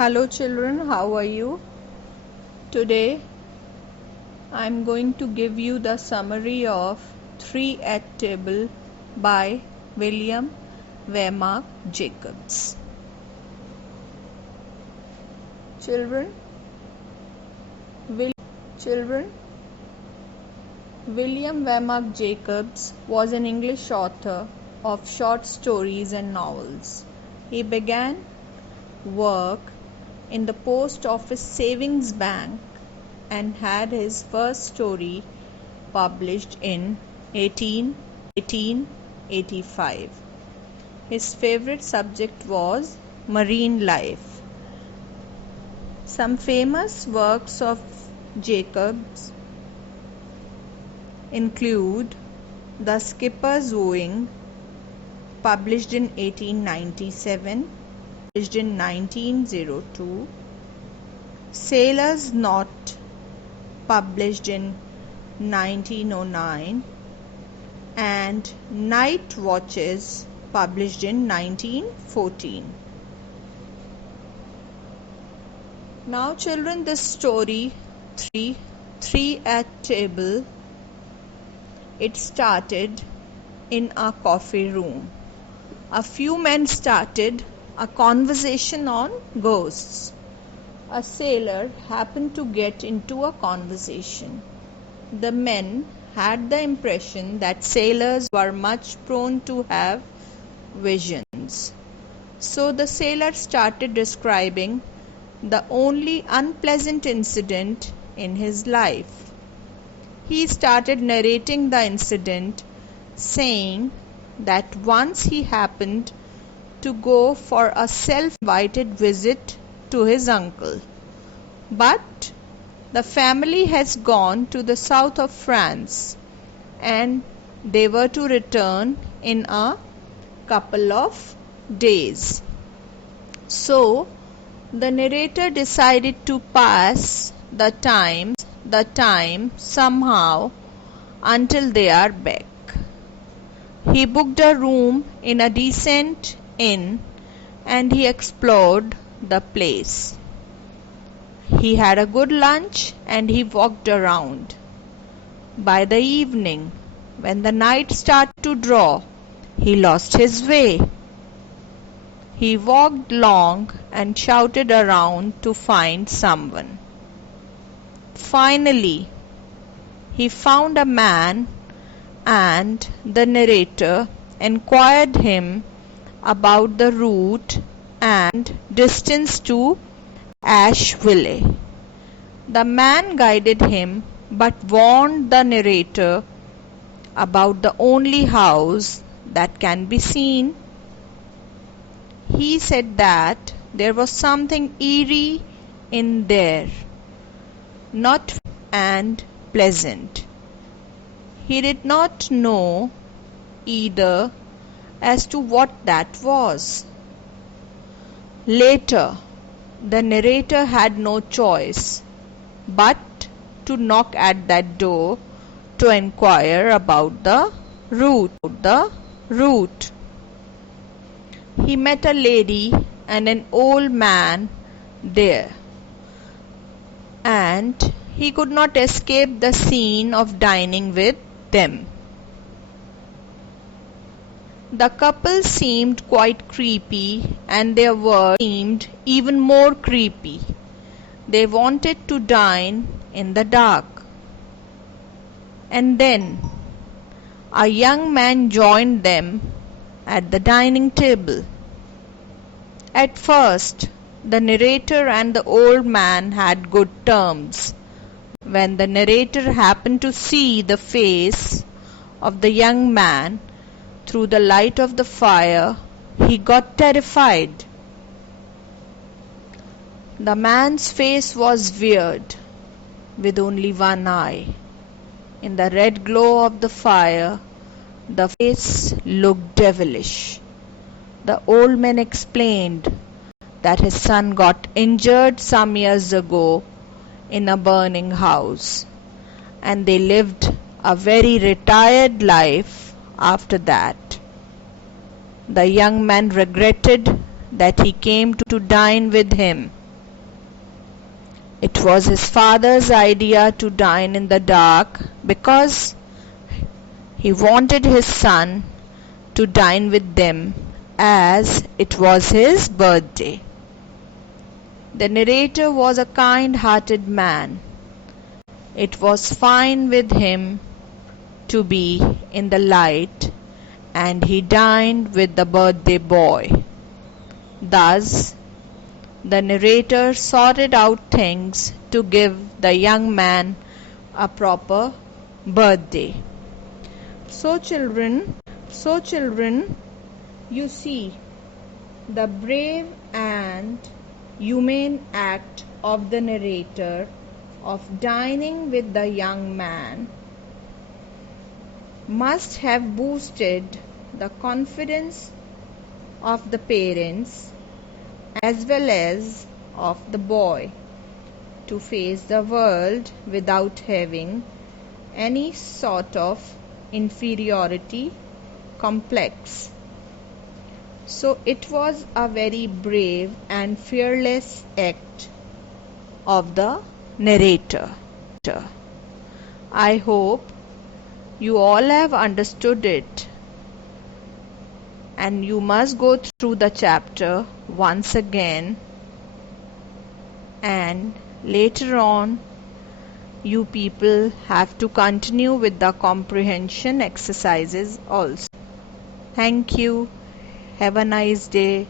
Hello children, how are you? Today I am going to give you the summary of 3 at Table by William Waymark Jacobs. Children, William Waymark Jacobs was an English author of short stories and novels. He began work in the Post Office Savings Bank and had his first story published in 1885. His favorite subject was marine life. Some famous works of Jacobs include The Skipper's Wooing, published in 1897, published in 1902, Sailor's Knot, published in 1909, and Night Watches, published in 1914. Now children, this story, three at Table, it started in a coffee room. A few men started a conversation on ghosts. A sailor happened to get into a conversation. The men had the impression that sailors were much prone to have visions. So the sailor started describing the only unpleasant incident in his life. He started narrating the incident, saying that once he happened to go for a self-invited visit to his uncle, but the family has gone to the south of France and they were to return in a couple of days. So the narrator decided to pass the time somehow until they are back. He booked a room in a decent inn and he explored the place. He had a good lunch and he walked around. By the evening, when the night started to draw, he lost his way. He walked long and shouted around to find someone. Finally, he found a man and the narrator inquired him about the route and distance to Asheville. The man guided him but warned the narrator about the only house that can be seen. He said that there was something eerie in there, not and pleasant. He did not know either as to what that was. Later, the narrator had no choice but to knock at that door to inquire about the route. He met a lady and an old man there, and he could not escape the scene of dining with them. The couple seemed quite creepy and their words seemed even more creepy. They wanted to dine in the dark. And then a young man joined them at the dining table. At first, the narrator and the old man had good terms. When the narrator happened to see the face of the young man through the light of the fire, he got terrified. The man's face was weird, with only one eye. In the red glow of the fire, the face looked devilish. The old man explained that his son got injured some years ago in a burning house, and they lived a very retired life after that. The young man regretted that he came to dine with him. It was his father's idea to dine in the dark because he wanted his son to dine with them as it was his birthday. The narrator was a kind-hearted man. It was fine with him to be in the light, and he dined with the birthday boy. Thus, the narrator sorted out things to give the young man a proper birthday. So children, you see the brave and humane act of the narrator of dining with the young man must have boosted the confidence of the parents as well as of the boy to face the world without having any sort of inferiority complex. So it was a very brave and fearless act of the narrator. I hope you all have understood it, and you must go through the chapter once again, and later on you people have to continue with the comprehension exercises also. Thank you. Have a nice day.